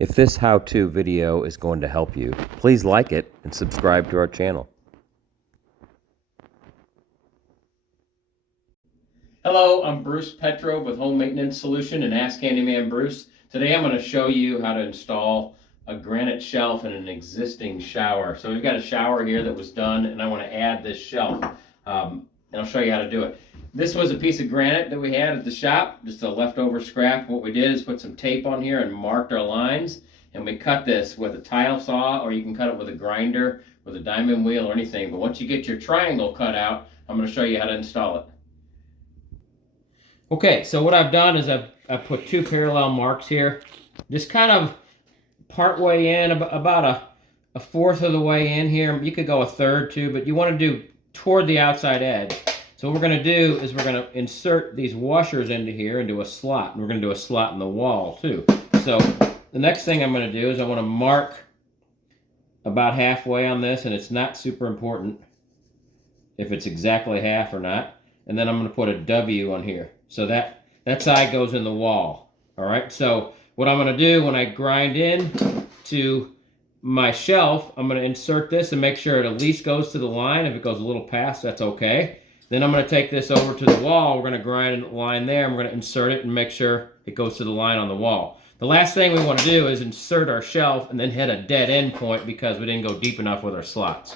If this how-to video is going to help you, please like it and subscribe to our channel. Hello, I'm Bruce Petrov with Home Maintenance Solution and Ask Handyman Bruce. Today I'm going to show you how to install a granite shelf in an existing shower. So we've got a shower here that was done and I want to add this shelf and I'll show you how to do it. This was a piece of granite that we had at the shop, just a leftover scrap. What we did is put some tape on here and marked our lines, and we cut this with a tile saw, or you can cut it with a grinder, with a diamond wheel or anything. But once you get your triangle cut out, I'm going to show you how to install it. Okay, so what I've done is I've put two parallel marks here, just kind of part way in, about a fourth of the way in here. You could go a third too, but you want to do toward the outside edge. So what we're going to do is we're going to insert these washers into here, into a slot. And we're going to do a slot in the wall too. So the next thing I'm going to do is I want to mark about halfway on this, and it's not super important if it's exactly half or not. And then I'm going to put a W on here. So that side goes in the wall. All right. So what I'm going to do when I grind in to my shelf, I'm going to insert this and make sure it at least goes to the line. If it goes a little past, that's okay. Then I'm going to take this over to the wall. We're going to grind a line there, and we're going to insert it and make sure it goes to the line on the wall. The last thing we want to do is insert our shelf and then hit a dead end point because we didn't go deep enough with our slots.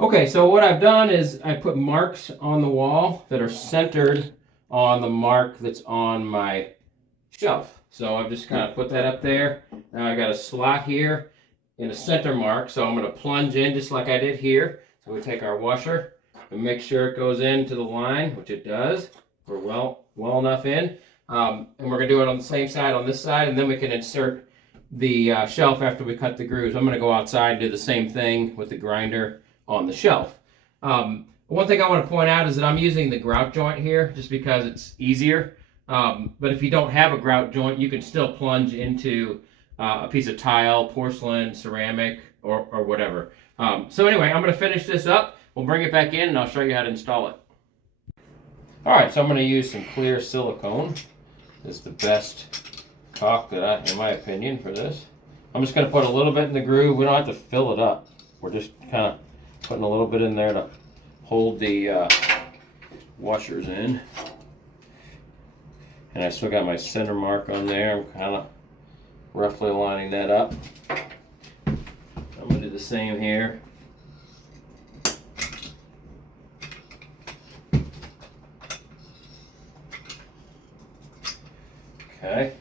Okay, so what I've done is I put marks on the wall that are centered on the mark that's on my shelf. So I've just kind of put that up there. Now I got a slot here in a center mark, so I'm going to plunge in just like I did here. So we take our washer and make sure it goes into the line, which it does. We're well enough in. And we're going to do it on the same side on this side, and then we can insert the shelf after we cut the grooves. I'm going to go outside and do the same thing with the grinder on the shelf. One thing I want to point out is that I'm using the grout joint here just because it's easier. But if you don't have a grout joint, you can still plunge into a piece of tile, porcelain, ceramic, or whatever. So anyway, I'm going to finish this up. We'll bring it back in and I'll show you how to install it. All right, so I'm going to use some clear silicone. This is the best caulk that in my opinion, for this. I'm just going to put a little bit in the groove. We don't have to fill it up. We're just kind of putting a little bit in there to hold the washers in. And I still got my center mark on there. I'm kind of roughly lining that up. I'm going to do the same here. Okay,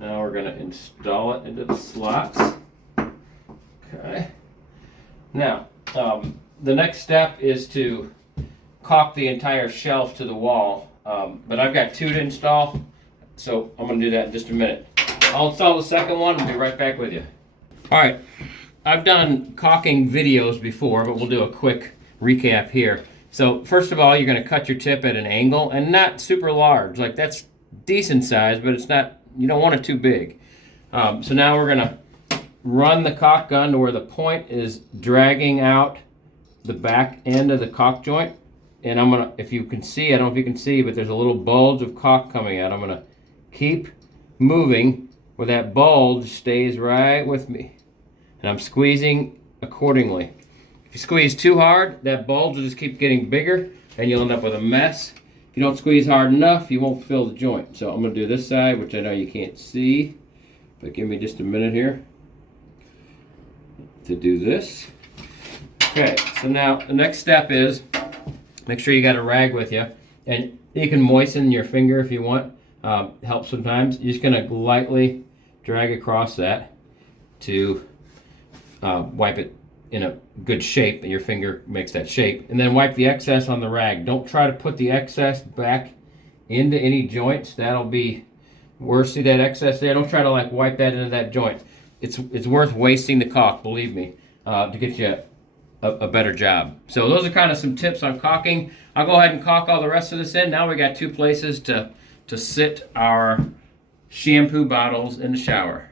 now we're going to install it into the slots. Okay, now the next step is to caulk the entire shelf to the wall, but I've got two to install, so I'm going to do that in just a minute. I'll install the second one and be right back with you. All right, I've done caulking videos before, but we'll do a quick recap here. So first of all, you're going to cut your tip at an angle, and not super large. Like, that's decent size, but it's not, you don't want it too big. So now we're going to run the caulk gun to where the point is dragging out the back end of the caulk joint, and I'm gonna, if you can see, I don't know if you can see, but there's a little bulge of caulk coming out. I'm gonna keep moving where that bulge stays right with me, and I'm squeezing accordingly. If you squeeze too hard, that bulge will just keep getting bigger and you'll end up with a mess. If you don't squeeze hard enough, you won't fill the joint. So I'm gonna do this side, which I know you can't see, but give me just a minute here to do this. Okay, so now the next step is make sure you got a rag with you, and you can moisten your finger if you want. Helps sometimes. You're just gonna lightly drag across that to wipe it in a good shape, and your finger makes that shape, and then wipe the excess on the rag. Don't try to put the excess back into any joints. That'll be worse. See that excess there? Don't try to like wipe that into that joint. It's worth wasting the caulk, believe me, to get you a better job. So those are kind of some tips on caulking. I'll go ahead and caulk all the rest of this in. Now we got 2 places to sit our shampoo bottles in the shower.